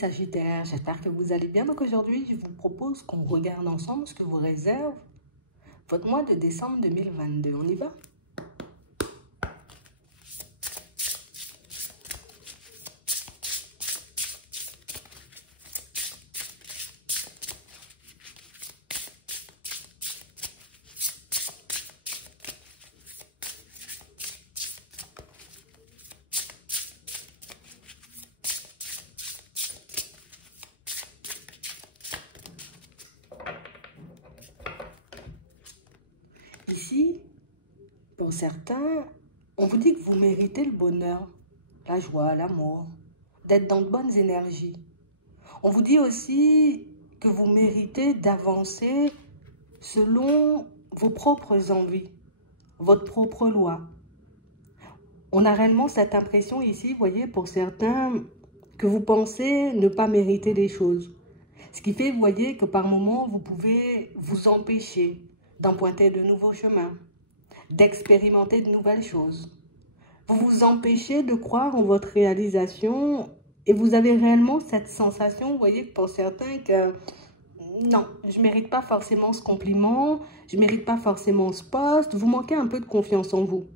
Sagittaire, j'espère que vous allez bien. Donc aujourd'hui, je vous propose qu'on regarde ensemble ce que vous réserve votre mois de décembre 2022. On y va? Ici, pour certains, on vous dit que vous méritez le bonheur, la joie, l'amour, d'être dans de bonnes énergies. On vous dit aussi que vous méritez d'avancer selon vos propres envies, votre propre loi. On a réellement cette impression ici, vous voyez, pour certains, que vous pensez ne pas mériter les choses. Ce qui fait, vous voyez, que par moments, vous pouvez vous empêcher d'emprunter de nouveaux chemins, d'expérimenter de nouvelles choses. Vous vous empêchez de croire en votre réalisation et vous avez réellement cette sensation, vous voyez, pour certains que non, je ne mérite pas forcément ce compliment, je ne mérite pas forcément ce poste, vous manquez un peu de confiance en vous.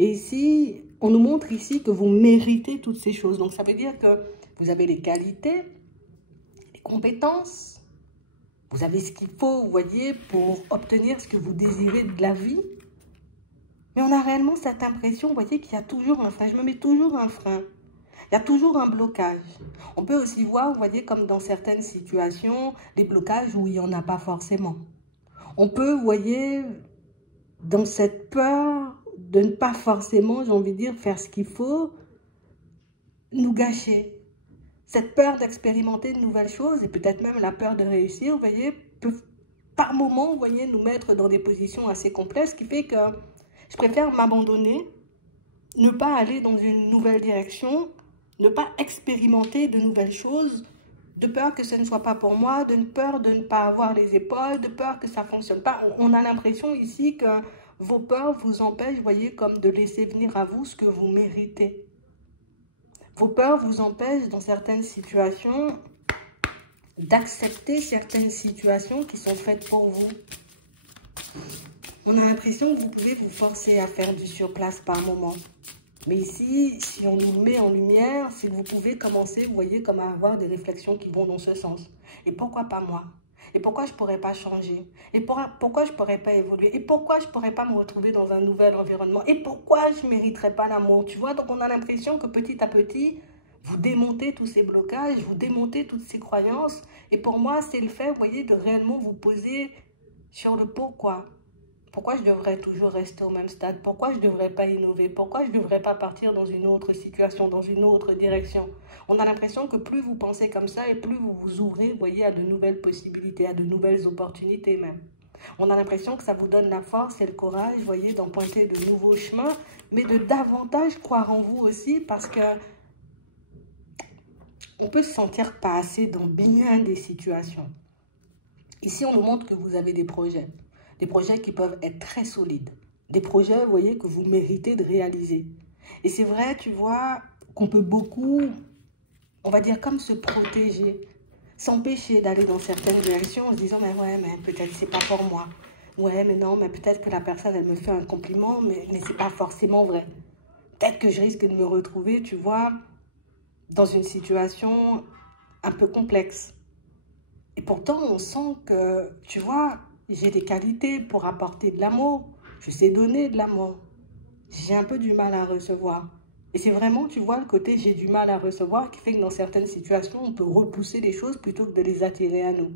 Et ici, on nous montre ici que vous méritez toutes ces choses. Donc ça veut dire que vous avez les qualités, les compétences, vous avez ce qu'il faut, vous voyez, pour obtenir ce que vous désirez de la vie. Mais on a réellement cette impression, vous voyez, qu'il y a toujours un frein. Je me mets toujours un frein. Il y a toujours un blocage. On peut aussi voir, vous voyez, comme dans certaines situations, des blocages où il n'y en a pas forcément. On peut, vous voyez, dans cette peur de ne pas forcément, j'ai envie de dire, faire ce qu'il faut, nous gâcher. Cette peur d'expérimenter de nouvelles choses et peut-être même la peur de réussir, vous voyez, peut par moments, vous voyez, nous mettre dans des positions assez complexes, ce qui fait que je préfère m'abandonner, ne pas aller dans une nouvelle direction, ne pas expérimenter de nouvelles choses, de peur que ce ne soit pas pour moi, de peur de ne pas avoir les épaules, de peur que ça ne fonctionne pas. On a l'impression ici que vos peurs vous empêchent, vous voyez, comme de laisser venir à vous ce que vous méritez. Vos peurs vous empêchent dans certaines situations d'accepter certaines situations qui sont faites pour vous. On a l'impression que vous pouvez vous forcer à faire du surplace par moment. Mais ici, si on nous le met en lumière, c'est que vous pouvez commencer, vous voyez, comme à avoir des réflexions qui vont dans ce sens. Et pourquoi pas moi? Et pourquoi je ne pourrais pas changer? Et pourquoi je ne pourrais pas évoluer? Et pourquoi je ne pourrais pas me retrouver dans un nouvel environnement? Et pourquoi je ne mériterais pas l'amour? Tu vois, donc on a l'impression que petit à petit, vous démontez tous ces blocages, vous démontez toutes ces croyances. Et pour moi, c'est le fait, vous voyez, de réellement vous poser sur le pourquoi. Pourquoi je devrais toujours rester au même stade? Pourquoi je ne devrais pas innover? Pourquoi je ne devrais pas partir dans une autre situation, dans une autre direction? On a l'impression que plus vous pensez comme ça et plus vous vous ouvrez, vous voyez, à de nouvelles possibilités, à de nouvelles opportunités même. On a l'impression que ça vous donne la force et le courage, vous voyez, d'emprunter de nouveaux chemins, mais de davantage croire en vous aussi parce que on peut se sentir pas assez dans bien des situations. Ici, on nous montre que vous avez des projets qui peuvent être très solides, des projets, vous voyez, que vous méritez de réaliser. Et c'est vrai, tu vois, qu'on peut beaucoup, on va dire, comme se protéger, s'empêcher d'aller dans certaines directions en se disant, mais ouais, mais peut-être c'est pas pour moi. Ouais, mais non, mais peut-être que la personne, elle me fait un compliment, mais c'est pas forcément vrai. Peut-être que je risque de me retrouver, tu vois, dans une situation un peu complexe. Et pourtant, on sent que, tu vois, j'ai des qualités pour apporter de l'amour. Je sais donner de l'amour. J'ai un peu du mal à recevoir. Et c'est vraiment, tu vois, le côté j'ai du mal à recevoir qui fait que dans certaines situations, on peut repousser les choses plutôt que de les attirer à nous.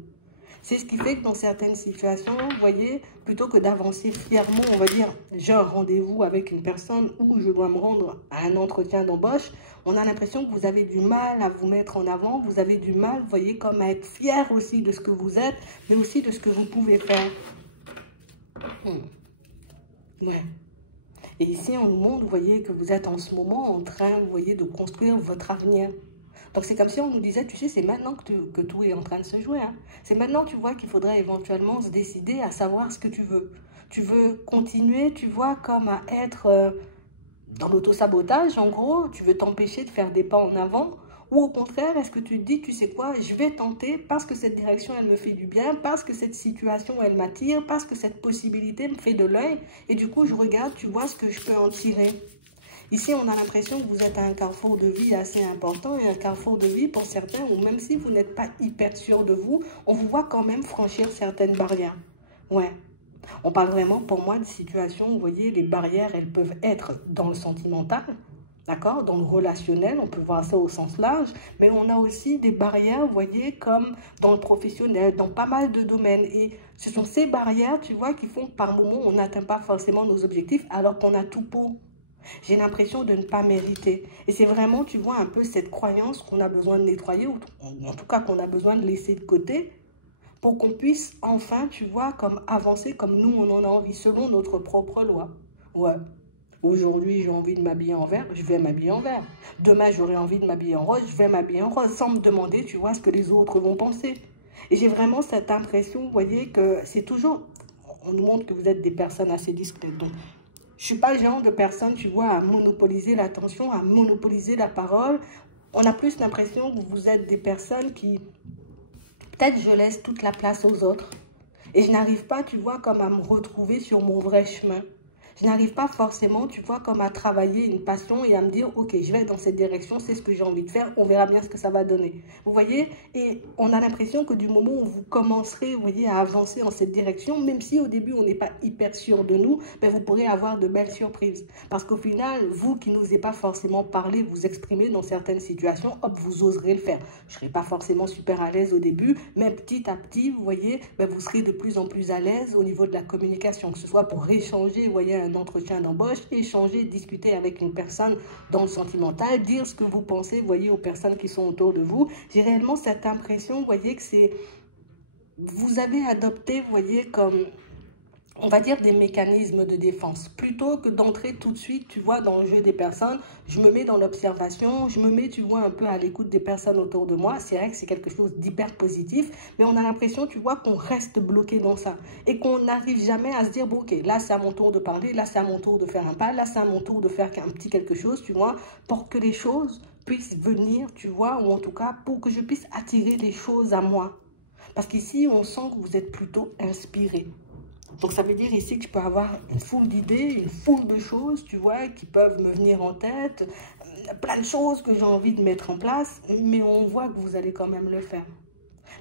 C'est ce qui fait que dans certaines situations, vous voyez, plutôt que d'avancer fièrement, on va dire, j'ai un rendez-vous avec une personne où je dois me rendre à un entretien d'embauche, on a l'impression que vous avez du mal à vous mettre en avant, vous avez du mal, vous voyez, comme à être fier aussi de ce que vous êtes, mais aussi de ce que vous pouvez faire. Ouais. Et ici, on nous montre, vous voyez, que vous êtes en ce moment en train, vous voyez, de construire votre avenir. Donc, c'est comme si on nous disait, tu sais, c'est maintenant que tout est en train de se jouer. Hein. C'est maintenant, tu vois, qu'il faudrait éventuellement se décider à savoir ce que tu veux. Tu veux continuer, tu vois, comme à être dans l'autosabotage, en gros. Tu veux t'empêcher de faire des pas en avant. Ou au contraire, est-ce que tu te dis, tu sais quoi, je vais tenter parce que cette direction, elle me fait du bien, parce que cette situation, elle m'attire, parce que cette possibilité me fait de l'œil. Et du coup, je regarde, tu vois ce que je peux en tirer. Ici, on a l'impression que vous êtes à un carrefour de vie assez important et un carrefour de vie pour certains où même si vous n'êtes pas hyper sûr de vous, on vous voit quand même franchir certaines barrières. Ouais. On parle vraiment pour moi de situations où, vous voyez, les barrières, elles peuvent être dans le sentimental, d'accord, dans le relationnel, on peut voir ça au sens large, mais on a aussi des barrières, vous voyez, comme dans le professionnel, dans pas mal de domaines. Et ce sont ces barrières, tu vois, qui font que par moments, on n'atteint pas forcément nos objectifs alors qu'on a tout pour. J'ai l'impression de ne pas mériter. Et c'est vraiment, tu vois, un peu cette croyance qu'on a besoin de nettoyer, ou en tout cas qu'on a besoin de laisser de côté, pour qu'on puisse enfin, tu vois, comme avancer comme nous, on en a envie, selon notre propre loi. Ouais. Aujourd'hui, j'ai envie de m'habiller en vert, je vais m'habiller en vert. Demain, j'aurai envie de m'habiller en rose, je vais m'habiller en rose, sans me demander, tu vois, ce que les autres vont penser. Et j'ai vraiment cette impression, vous voyez, que c'est toujours... On nous montre que vous êtes des personnes assez discrètes. Donc, je ne suis pas le genre de personne, tu vois, à monopoliser l'attention, à monopoliser la parole. On a plus l'impression que vous êtes des personnes qui... Peut-être je laisse toute la place aux autres. Et je n'arrive pas, tu vois, comme à me retrouver sur mon vrai chemin. Je n'arrive pas forcément, tu vois, comme à travailler une passion et à me dire, ok, je vais dans cette direction, c'est ce que j'ai envie de faire, on verra bien ce que ça va donner. Vous voyez? Et on a l'impression que du moment où vous commencerez, vous voyez, à avancer dans cette direction, même si au début on n'est pas hyper sûr de nous, ben vous pourrez avoir de belles surprises. Parce qu'au final, vous qui n'osez pas forcément parler, vous exprimer dans certaines situations, hop, vous oserez le faire. Je ne serai pas forcément super à l'aise au début, mais petit à petit, vous voyez, ben vous serez de plus en plus à l'aise au niveau de la communication, que ce soit pour échanger, vous voyez, un entretien d'embauche, échanger, discuter avec une personne dans le sentimental, dire ce que vous pensez, vous voyez, aux personnes qui sont autour de vous. J'ai réellement cette impression, vous voyez, que c'est... Vous avez adopté, vous voyez, comme... on va dire des mécanismes de défense. Plutôt que d'entrer tout de suite, tu vois, dans le jeu des personnes, je me mets dans l'observation, je me mets, tu vois, un peu à l'écoute des personnes autour de moi. C'est vrai que c'est quelque chose d'hyper positif, mais on a l'impression, tu vois, qu'on reste bloqué dans ça. Et qu'on n'arrive jamais à se dire, bon, ok, là, c'est à mon tour de parler, là, c'est à mon tour de faire un pas, là, c'est à mon tour de faire un petit quelque chose, tu vois, pour que les choses puissent venir, tu vois, ou en tout cas, pour que je puisse attirer les choses à moi. Parce qu'ici, on sent que vous êtes plutôt inspiré. Donc, ça veut dire ici que je peux avoir une foule d'idées, une foule de choses, tu vois, qui peuvent me venir en tête, plein de choses que j'ai envie de mettre en place, mais on voit que vous allez quand même le faire.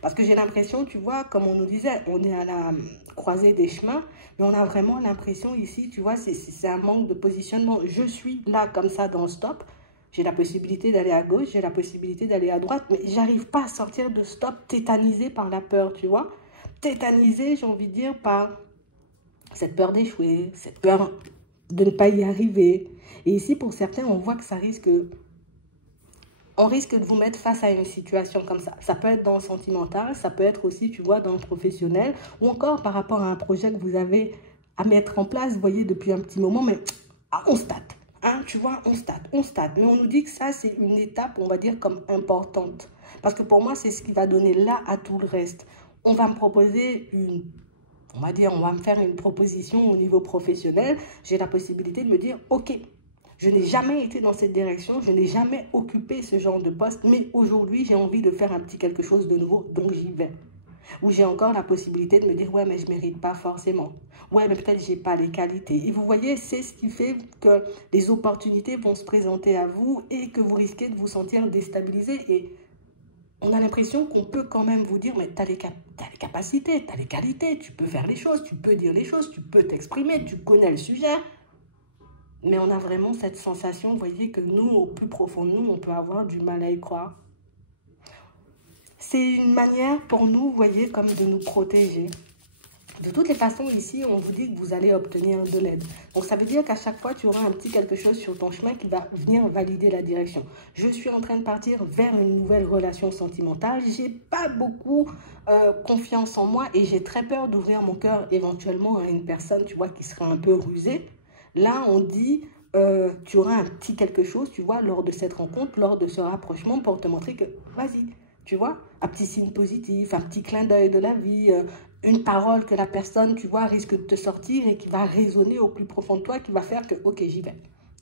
Parce que j'ai l'impression, tu vois, comme on nous disait, on est à la croisée des chemins, mais on a vraiment l'impression ici, tu vois, c'est un manque de positionnement. Je suis là comme ça dans le stop, j'ai la possibilité d'aller à gauche, j'ai la possibilité d'aller à droite, mais j'arrive pas à sortir de stop tétanisé par la peur, tu vois. Tétanisé, j'ai envie de dire, par... cette peur d'échouer, cette peur de ne pas y arriver. Et ici, pour certains, on voit que ça risque... On risque de vous mettre face à une situation comme ça. Ça peut être dans le sentimental, ça peut être aussi, tu vois, dans le professionnel, ou encore par rapport à un projet que vous avez à mettre en place, vous voyez, depuis un petit moment, mais on state. Hein, tu vois, on state. Mais on nous dit que ça, c'est une étape, on va dire, comme importante. Parce que pour moi, c'est ce qui va donner là à tout le reste. On va me proposer une... On va dire, on va me faire une proposition au niveau professionnel. J'ai la possibilité de me dire, ok, je n'ai jamais été dans cette direction, je n'ai jamais occupé ce genre de poste, mais aujourd'hui, j'ai envie de faire un petit quelque chose de nouveau, donc j'y vais. Ou j'ai encore la possibilité de me dire, ouais, mais je ne mérite pas forcément. Ouais, mais peut-être je n'ai pas les qualités. Et vous voyez, c'est ce qui fait que les opportunités vont se présenter à vous et que vous risquez de vous sentir déstabilisé. Et on a l'impression qu'on peut quand même vous dire, mais tu as les capacités, tu as les qualités, tu peux faire les choses, tu peux dire les choses, tu peux t'exprimer, tu connais le sujet. Mais on a vraiment cette sensation, vous voyez, que nous, au plus profond de nous, on peut avoir du mal à y croire. C'est une manière pour nous, vous voyez, comme de nous protéger. De toutes les façons, ici, on vous dit que vous allez obtenir de l'aide. Donc, ça veut dire qu'à chaque fois, tu auras un petit quelque chose sur ton chemin qui va venir valider la direction. Je suis en train de partir vers une nouvelle relation sentimentale. J'ai pas beaucoup confiance en moi et j'ai très peur d'ouvrir mon cœur éventuellement à une personne, tu vois, qui sera un peu rusée. Là, on dit, tu auras un petit quelque chose, tu vois, lors de cette rencontre, lors de ce rapprochement, pour te montrer que, vas-y, tu vois, un petit signe positif, un petit clin d'œil de la vie, une parole que la personne, tu vois, risque de te sortir et qui va résonner au plus profond de toi, qui va faire que, ok, j'y vais.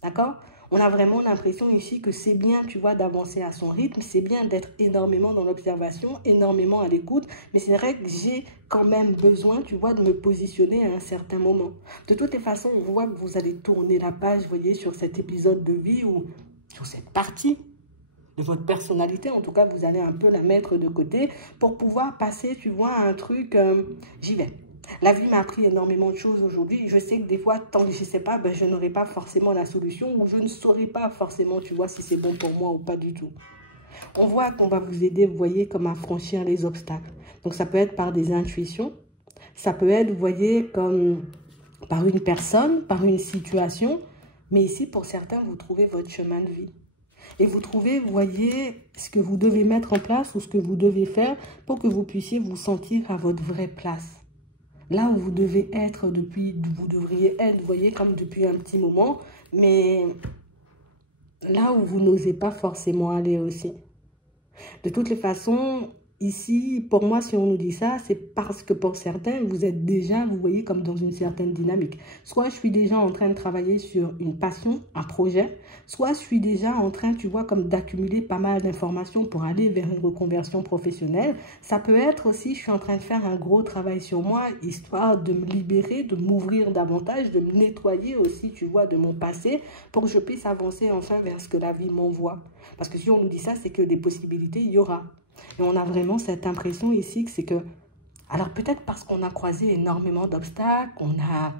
D'accord? On a vraiment l'impression ici que c'est bien, tu vois, d'avancer à son rythme, c'est bien d'être énormément dans l'observation, énormément à l'écoute, mais c'est vrai que j'ai quand même besoin, tu vois, de me positionner à un certain moment. De toutes les façons, on voit que vous allez tourner la page, vous voyez, sur cet épisode de vie ou sur cette partie de votre personnalité. En tout cas, vous allez un peu la mettre de côté pour pouvoir passer, tu vois, à un truc, j'y vais. La vie m'a appris énormément de choses aujourd'hui. Je sais que des fois, tant que je ne sais pas, ben, je n'aurai pas forcément la solution ou je ne saurai pas forcément, tu vois, si c'est bon pour moi ou pas du tout. On voit qu'on va vous aider, vous voyez, comme à franchir les obstacles. Donc, ça peut être par des intuitions. Ça peut être, vous voyez, comme par une personne, par une situation. Mais ici, pour certains, vous trouvez votre chemin de vie. Et vous trouvez, vous voyez, ce que vous devez mettre en place ou ce que vous devez faire pour que vous puissiez vous sentir à votre vraie place. Là où vous devez être vous devriez être, vous voyez, comme depuis un petit moment, mais là où vous n'osez pas forcément aller aussi. De toutes les façons, ici, pour moi, si on nous dit ça, c'est parce que pour certains, vous êtes déjà, vous voyez, comme dans une certaine dynamique. Soit je suis déjà en train de travailler sur une passion, un projet, soit je suis déjà en train, tu vois, comme d'accumuler pas mal d'informations pour aller vers une reconversion professionnelle. Ça peut être aussi, je suis en train de faire un gros travail sur moi, histoire de me libérer, de m'ouvrir davantage, de me nettoyer aussi, tu vois, de mon passé, pour que je puisse avancer enfin vers ce que la vie m'envoie. Parce que si on nous dit ça, c'est que des possibilités, il y aura. Et on a vraiment cette impression ici que c'est que... Alors peut-être parce qu'on a croisé énormément d'obstacles, on a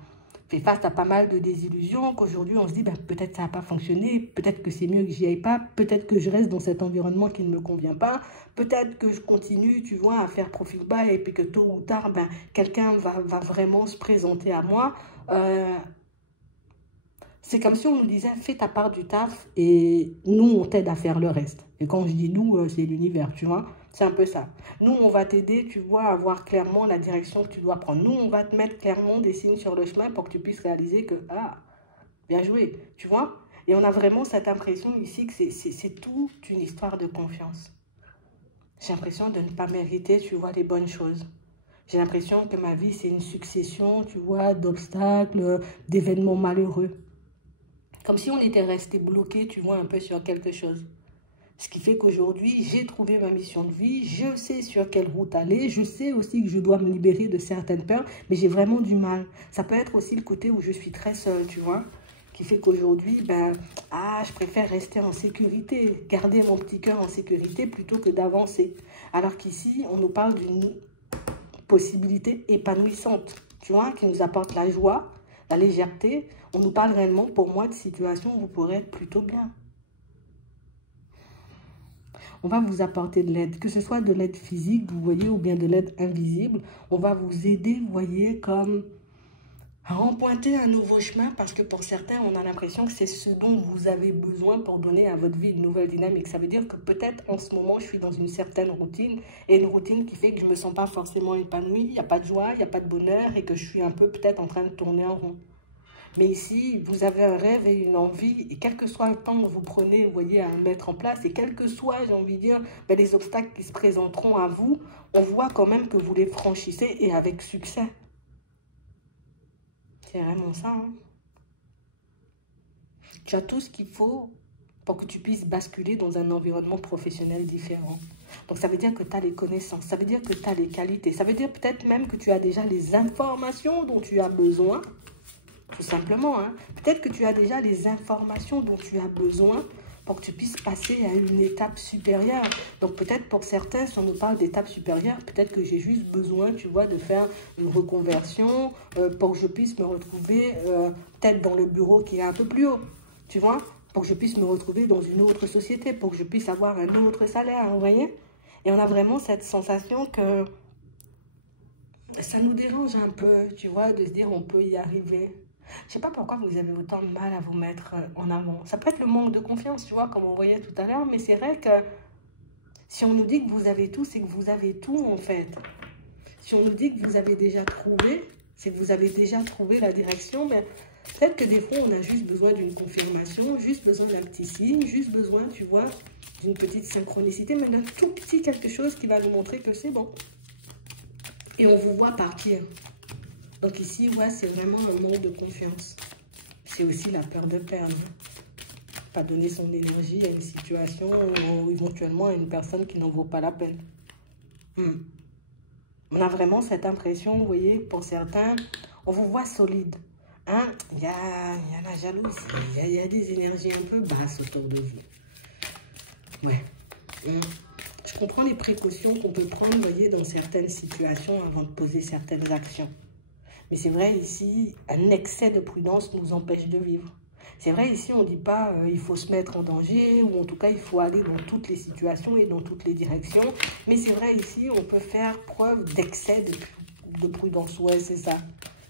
fait face à pas mal de désillusions, qu'aujourd'hui on se dit ben, peut-être ça n'a pas fonctionné, peut-être que c'est mieux que j'y aille pas, peut-être que je reste dans cet environnement qui ne me convient pas, peut-être que je continue, tu vois, à faire profil bas et puis que tôt ou tard, ben, quelqu'un va vraiment se présenter à moi. C'est comme si on nous disait, fais ta part du taf et nous, on t'aide à faire le reste. Et quand je dis nous, c'est l'univers, tu vois. C'est un peu ça. Nous, on va t'aider, tu vois, à voir clairement la direction que tu dois prendre. Nous, on va te mettre clairement des signes sur le chemin pour que tu puisses réaliser que, ah, bien joué, tu vois. Et on a vraiment cette impression ici que c'est toute une histoire de confiance. J'ai l'impression de ne pas mériter, tu vois, les bonnes choses. J'ai l'impression que ma vie, c'est une succession, tu vois, d'obstacles, d'événements malheureux. Comme si on était resté bloqué, tu vois, un peu sur quelque chose. Ce qui fait qu'aujourd'hui, j'ai trouvé ma mission de vie, je sais sur quelle route aller, je sais aussi que je dois me libérer de certaines peurs, mais j'ai vraiment du mal. Ça peut être aussi le côté où je suis très seule, tu vois, qui fait qu'aujourd'hui, ben, je préfère rester en sécurité, garder mon petit cœur en sécurité plutôt que d'avancer. Alors qu'ici, on nous parle d'une possibilité épanouissante, tu vois, qui nous apporte la joie, la légèreté. On nous parle réellement, pour moi, de situations où vous pourrez être plutôt bien. On va vous apporter de l'aide, que ce soit de l'aide physique, vous voyez, ou bien de l'aide invisible. On va vous aider, vous voyez, comme à emprunter un nouveau chemin, parce que pour certains, on a l'impression que c'est ce dont vous avez besoin pour donner à votre vie une nouvelle dynamique. Ça veut dire que peut-être en ce moment, je suis dans une certaine routine, et une routine qui fait que je ne me sens pas forcément épanouie, il n'y a pas de joie, il n'y a pas de bonheur, et que je suis un peu peut-être en train de tourner en rond. Mais ici, vous avez un rêve et une envie, et quel que soit le temps que vous prenez, vous voyez, à le mettre en place, et quel que soit, j'ai envie de dire, ben, les obstacles qui se présenteront à vous, on voit quand même que vous les franchissez, et avec succès. C'est vraiment ça, hein. Tu as tout ce qu'il faut pour que tu puisses basculer dans un environnement professionnel différent. Donc, ça veut dire que tu as les connaissances, ça veut dire que tu as les qualités, ça veut dire peut-être même que tu as déjà les informations dont tu as besoin. Tout simplement, hein. Peut-être que tu as déjà les informations dont tu as besoin pour que tu puisses passer à une étape supérieure. Donc peut-être pour certains, si on nous parle d'étape supérieure, peut-être que j'ai juste besoin, tu vois, de faire une reconversion pour que je puisse me retrouver peut-être dans le bureau qui est un peu plus haut, tu vois, pour que je puisse me retrouver dans une autre société, pour que je puisse avoir un autre salaire, vous voyez. Et on a vraiment cette sensation que ça nous dérange un peu, tu vois, de se dire on peut y arriver. Je ne sais pas pourquoi vous avez autant de mal à vous mettre en avant. Ça peut être le manque de confiance, tu vois, comme on voyait tout à l'heure, mais c'est vrai que si on nous dit que vous avez tout, c'est que vous avez tout en fait. Si on nous dit que vous avez déjà trouvé, c'est que vous avez déjà trouvé la direction, mais peut-être que des fois on a juste besoin d'une confirmation, juste besoin d'un petit signe, juste besoin, tu vois, d'une petite synchronicité, mais d'un tout petit quelque chose qui va nous montrer que c'est bon. Et on vous voit partir. Donc ici, ouais, c'est vraiment un manque de confiance. C'est aussi la peur de perdre. pas donner son énergie à une situation ou éventuellement à une personne qui n'en vaut pas la peine. On a vraiment cette impression, vous voyez, pour certains, on vous voit solide. Hein? Il y a la jalousie, il y a des énergies un peu basses autour de vous. Ouais. Je comprends les précautions qu'on peut prendre, vous voyez, dans certaines situations avant de poser certaines actions. Mais c'est vrai, ici, un excès de prudence nous empêche de vivre. C'est vrai, ici, on ne dit pas il faut se mettre en danger, ou en tout cas, il faut aller dans toutes les situations et dans toutes les directions. Mais c'est vrai, ici, on peut faire preuve d'excès de prudence. Ouais, c'est ça.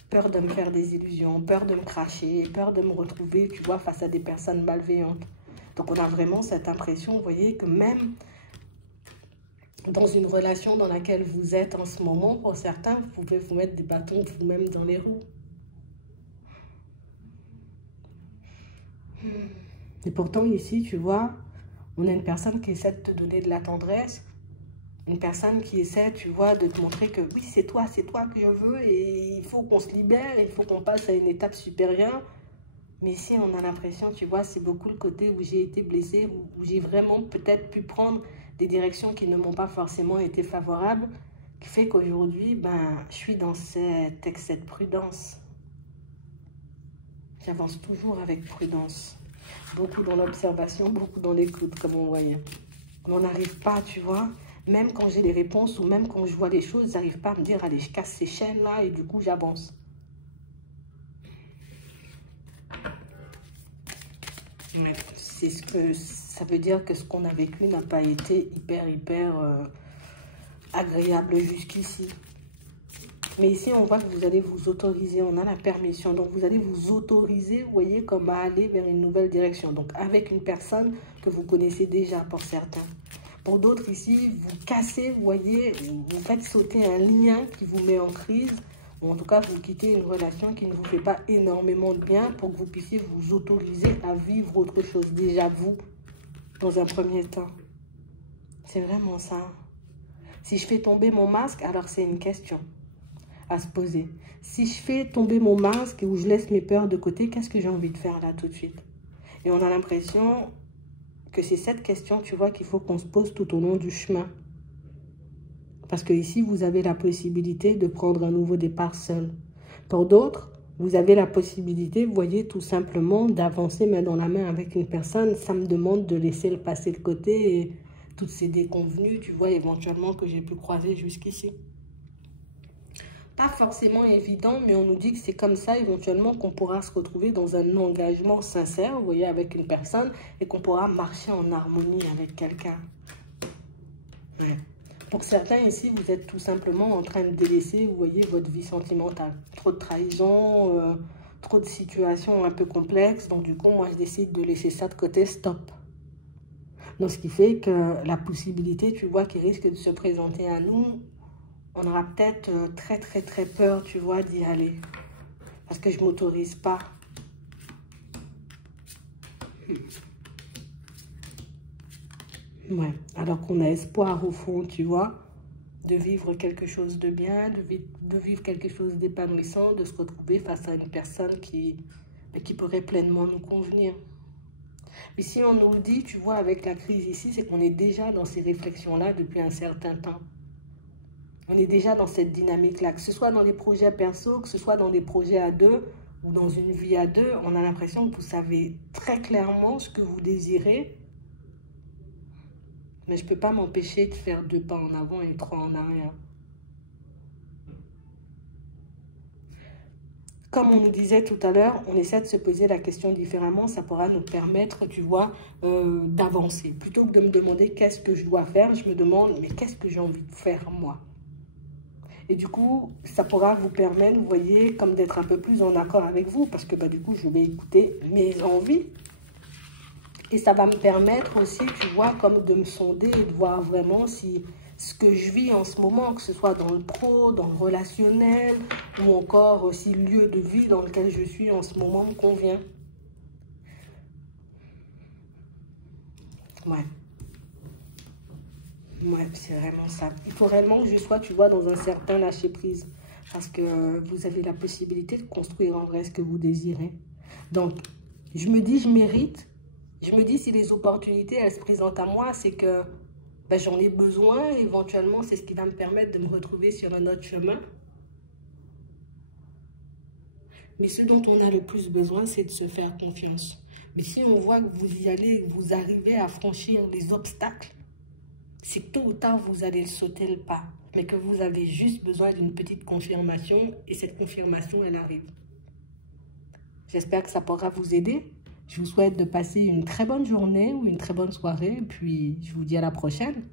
Peur de me faire des illusions, peur de me cracher, peur de me retrouver, tu vois, face à des personnes malveillantes. Donc, on a vraiment cette impression, vous voyez, que même dans une relation dans laquelle vous êtes en ce moment, pour certains, vous pouvez vous mettre des bâtons vous-même dans les roues. Et pourtant, ici, tu vois, on a une personne qui essaie de te donner de la tendresse, une personne qui essaie, tu vois, de te montrer que oui, c'est toi que je veux et il faut qu'on se libère, il faut qu'on passe à une étape supérieure. Mais ici, on a l'impression, tu vois, c'est beaucoup le côté où j'ai été blessée, où j'ai vraiment peut-être pu prendre des directions qui ne m'ont pas forcément été favorables, qui fait qu'aujourd'hui, ben, je suis dans cet excès de prudence. J'avance toujours avec prudence. Beaucoup dans l'observation, beaucoup dans l'écoute, comme on voyait. On n'arrive pas, tu vois, même quand j'ai les réponses ou même quand je vois les choses, j'arrive pas à me dire, allez, je casse ces chaînes-là et du coup, j'avance. C'est ce que ça veut dire que ce qu'on a vécu n'a pas été hyper agréable jusqu'ici. Mais ici, on voit que vous allez vous autoriser, on a la permission. Donc, vous allez vous autoriser, vous voyez, comme à aller vers une nouvelle direction. Donc, avec une personne que vous connaissez déjà pour certains. Pour d'autres ici, vous cassez, vous voyez, vous faites sauter un lien qui vous met en crise. Ou en tout cas, vous quittez une relation qui ne vous fait pas énormément de bien pour que vous puissiez vous autoriser à vivre autre chose. Déjà vous, dans un premier temps. C'est vraiment ça. Si je fais tomber mon masque, alors c'est une question à se poser. Si je fais tomber mon masque ou je laisse mes peurs de côté, qu'est-ce que j'ai envie de faire là tout de suite? Et on a l'impression que c'est cette question, tu vois, qu'il faut qu'on se pose tout au long du chemin. Parce que ici, vous avez la possibilité de prendre un nouveau départ seul. Pour d'autres, vous avez la possibilité, vous voyez, tout simplement d'avancer main dans la main avec une personne. Ça me demande de laisser le passé de côté et toutes ces déconvenues, tu vois, éventuellement que j'ai pu croiser jusqu'ici. Pas forcément évident, mais on nous dit que c'est comme ça, éventuellement, qu'on pourra se retrouver dans un engagement sincère, vous voyez, avec une personne et qu'on pourra marcher en harmonie avec quelqu'un. Ouais. Pour certains ici, vous êtes tout simplement en train de délaisser, vous voyez, votre vie sentimentale. Trop de trahison, trop de situations un peu complexes. Donc du coup, moi, je décide de laisser ça de côté, stop. Donc ce qui fait que la possibilité, tu vois, qui risque de se présenter à nous, on aura peut-être très peur, tu vois, d'y aller. Parce que je ne m'autorise pas. Ouais, alors qu'on a espoir au fond, tu vois, de vivre quelque chose de bien, de vivre quelque chose d'épanouissant, de se retrouver face à une personne qui pourrait pleinement nous convenir. Mais si on nous le dit, tu vois, avec la crise ici, c'est qu'on est déjà dans ces réflexions-là depuis un certain temps. On est déjà dans cette dynamique-là, que ce soit dans des projets perso, que ce soit dans des projets à deux ou dans une vie à deux, on a l'impression que vous savez très clairement ce que vous désirez. Mais je ne peux pas m'empêcher de faire 2 pas en avant et 3 en arrière. Comme on nous disait tout à l'heure, on essaie de se poser la question différemment. Ça pourra nous permettre, tu vois, d'avancer. Plutôt que de me demander qu'est-ce que je dois faire, je me demande, mais qu'est-ce que j'ai envie de faire moi? Et du coup, ça pourra vous permettre, vous voyez, comme d'être un peu plus en accord avec vous. Parce que bah, du coup, je vais écouter mes envies. Et ça va me permettre aussi, tu vois, comme de me sonder et de voir vraiment si ce que je vis en ce moment, que ce soit dans le pro, dans le relationnel, ou encore aussi le lieu de vie dans lequel je suis en ce moment me convient. Ouais. Ouais, c'est vraiment ça. Il faut réellement que je sois, tu vois, dans un certain lâcher-prise. Parce que vous avez la possibilité de construire en vrai ce que vous désirez. Donc, je me dis, je mérite. Je me dis, si les opportunités, elles se présentent à moi, c'est que ben, j'en ai besoin. Éventuellement, c'est ce qui va me permettre de me retrouver sur un autre chemin. Mais ce dont on a le plus besoin, c'est de se faire confiance. Mais si on voit que vous y allez, vous arrivez à franchir les obstacles, c'est que tôt ou tard, vous allez sauter le pas. Mais que vous avez juste besoin d'une petite confirmation et cette confirmation, elle arrive. J'espère que ça pourra vous aider. Je vous souhaite de passer une très bonne journée ou une très bonne soirée. Et puis, je vous dis à la prochaine.